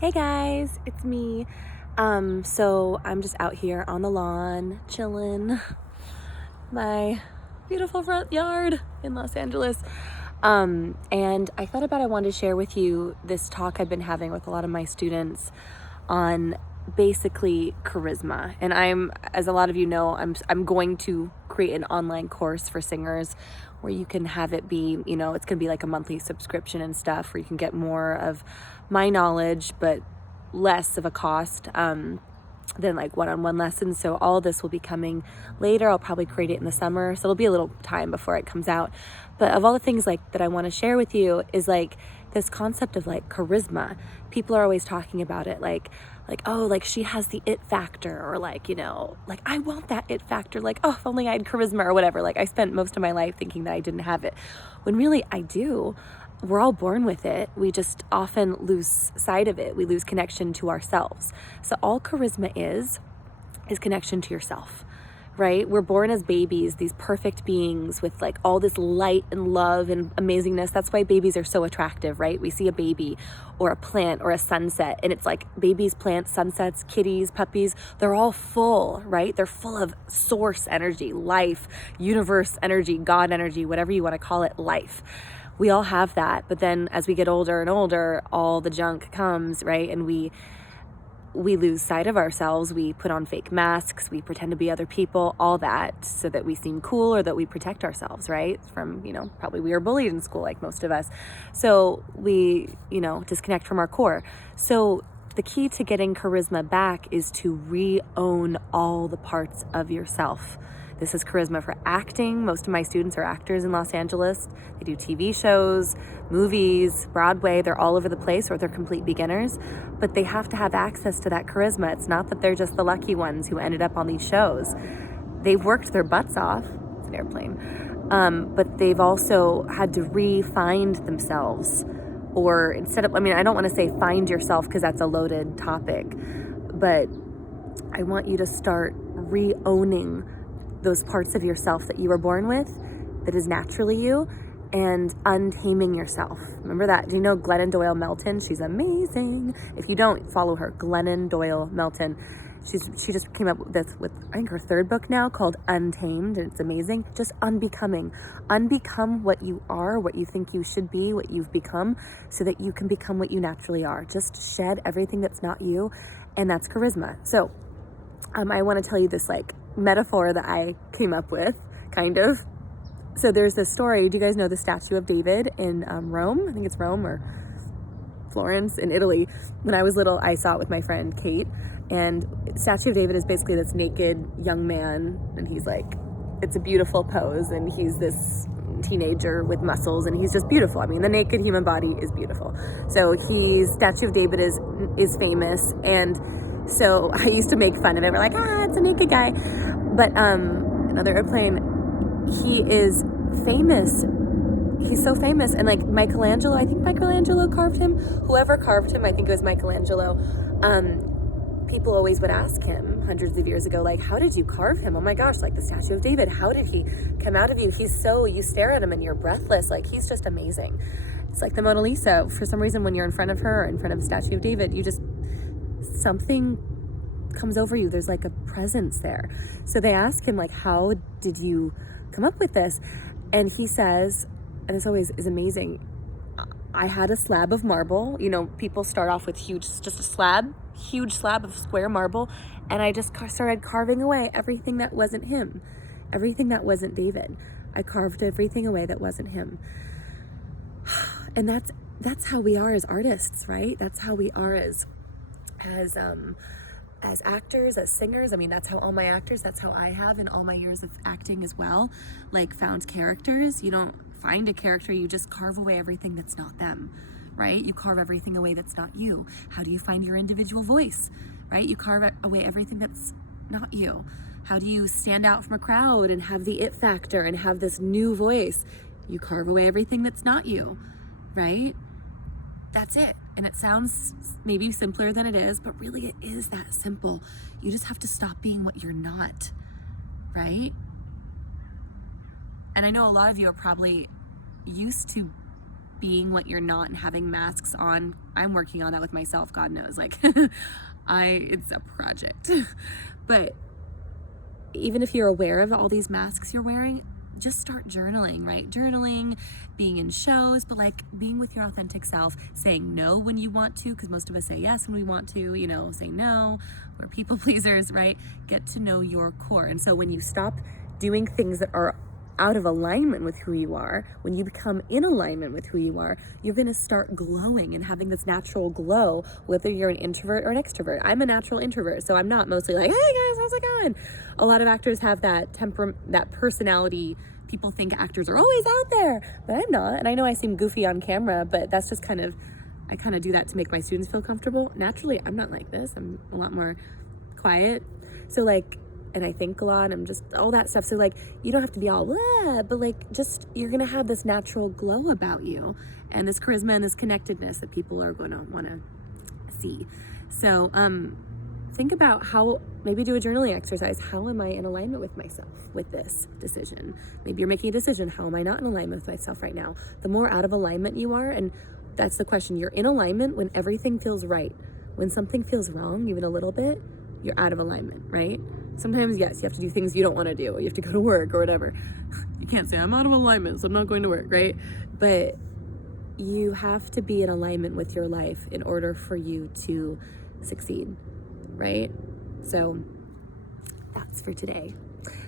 Hey guys, it's me. So I'm just out here on the lawn, chilling, my beautiful front yard in Los Angeles. And I wanted to share with you this talk I've been having with a lot of my students on basically charisma. And as a lot of you know, I'm going to create an online course for singers where you can have it be, it's gonna be like a monthly subscription and stuff where you can get more of my knowledge, but less of a cost than like one-on-one lessons. So all this will be coming later. I'll probably create it in the summer, so it'll be a little time before it comes out. But of all the things like that I want to share with you is like this concept of like charisma. People are always talking about it like oh, like she has the it factor, or like like I want that it factor, like oh, if only I had charisma or whatever. Like I spent most of my life thinking that I didn't have it, when really I do. We're all born with it. We just often lose sight of it. We lose connection to ourselves. So all charisma is connection to yourself, right? We're born as babies, these perfect beings with like all this light and love and amazingness. That's why babies are so attractive, right? We see a baby or a plant or a sunset, and it's like babies, plants, sunsets, kitties, puppies, they're all full, right? They're full of source energy, life, universe energy, God energy, whatever you want to call it, life. We all have that, but then as we get older and older, all the junk comes, right? And we lose sight of ourselves. We put on fake masks, we pretend to be other people, all that, so that we seem cool or that we protect ourselves, right? From, probably we were bullied in school like most of us. So we, disconnect from our core. So the key to getting charisma back is to re-own all the parts of yourself. This is charisma for acting. Most of my students are actors in Los Angeles. They do TV shows, movies, Broadway. They're all over the place, or they're complete beginners, but they have to have access to that charisma. It's not that they're just the lucky ones who ended up on these shows. They've worked their butts off. It's an airplane. But they've also had to re-find themselves, or instead of, I don't want to say find yourself because that's a loaded topic, but I want you to start re-owning those parts of yourself that you were born with, that is naturally you, and untaming yourself. Remember that? Do you know Glennon Doyle Melton? She's amazing. If you don't, follow her, Glennon Doyle Melton. She just came up with I think her third book now, called Untamed, and it's amazing. Just unbecoming. Unbecome what you are, what you think you should be, what you've become, so that you can become what you naturally are. Just shed everything that's not you, and that's charisma. So I want to tell you this like metaphor that I came up with, kind of. So there's this story. Do you guys know the statue of David in Rome? I think it's Rome or Florence in Italy. When I was little, I saw it with my friend Kate. And statue of David is basically this naked young man, and he's like, it's a beautiful pose, and he's this teenager with muscles, and he's just beautiful. The naked human body is beautiful. So statue of David is famous, and so I used to make fun of it. We're like, it's a naked guy. But another airplane, he is famous. He's so famous. And like Michelangelo, I think Michelangelo carved him. Whoever carved him, I think it was Michelangelo. People always would ask him hundreds of years ago, like, how did you carve him? Oh my gosh, like the statue of David. How did he come out of you? You stare at him and you're breathless. Like, he's just amazing. It's like the Mona Lisa. For some reason, when you're in front of her or in front of the statue of David, something comes over you. There's like a presence there. So they ask him, like, how did you come up with this? And he says, and this always is amazing, I had a slab of marble. People start off with huge slab of square marble, and I just started carving away everything that wasn't him, everything that wasn't David. I carved everything away that wasn't him. And that's how we are as artists, right? That's how we are as actors, as singers. That's how all my actors, that's how I have in all my years of acting as well, like found characters. You don't find a character, you just carve away everything that's not them, right? You carve everything away that's not you. How do you find your individual voice, right? You carve away everything that's not you. How do you stand out from a crowd and have the it factor and have this new voice? You carve away everything that's not you, right? That's it. And it sounds maybe simpler than it is, but really it is that simple. You just have to stop being what you're not, right? And I know a lot of you are probably used to being what you're not and having masks on I'm working on that with myself, God knows, like it's a project. But even if you're aware of all these masks you're wearing, just start journaling, right? Journaling, being in shows, but like being with your authentic self, saying no when you want to, because most of us say yes when we want to, you know, say no. We're people pleasers, right? Get to know your core. And so when you stop doing things that are out of alignment with who you are, when you become in alignment with who you are, you're going to start glowing and having this natural glow, whether you're an introvert or an extrovert. I'm a natural introvert, so I'm not mostly like, hey guys, how's it going? A lot of actors have that that personality. People think actors are always out there, but I'm not. And I know I seem goofy on camera, but that's just I kind of do that to make my students feel comfortable. Naturally, I'm not like this. I'm a lot more quiet. So like, and I think a lot, I'm just all that stuff. So like, you don't have to be all blah, but like, just, you're going to have this natural glow about you and this charisma and this connectedness that people are going to want to see. So, think about how, maybe do a journaling exercise. How am I in alignment with myself with this decision? Maybe you're making a decision. How am I not in alignment with myself right now? The more out of alignment you are, and that's the question, you're in alignment when everything feels right. When something feels wrong, even a little bit, you're out of alignment, right? Sometimes, yes, you have to do things you don't want to do. You have to go to work or whatever. You can't say, I'm out of alignment, so I'm not going to work, right? But you have to be in alignment with your life in order for you to succeed, right? So that's for today.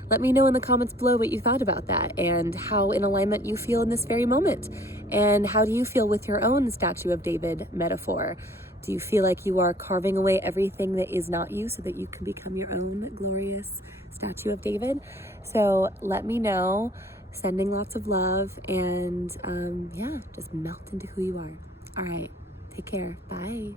Let me know in the comments below what you thought about that and how in alignment you feel in this very moment. And how do you feel with your own Statue of David metaphor? Do you feel like you are carving away everything that is not you so that you can become your own glorious Statue of David? So let me know, sending lots of love, and yeah, just melt into who you are. All right, take care. Bye.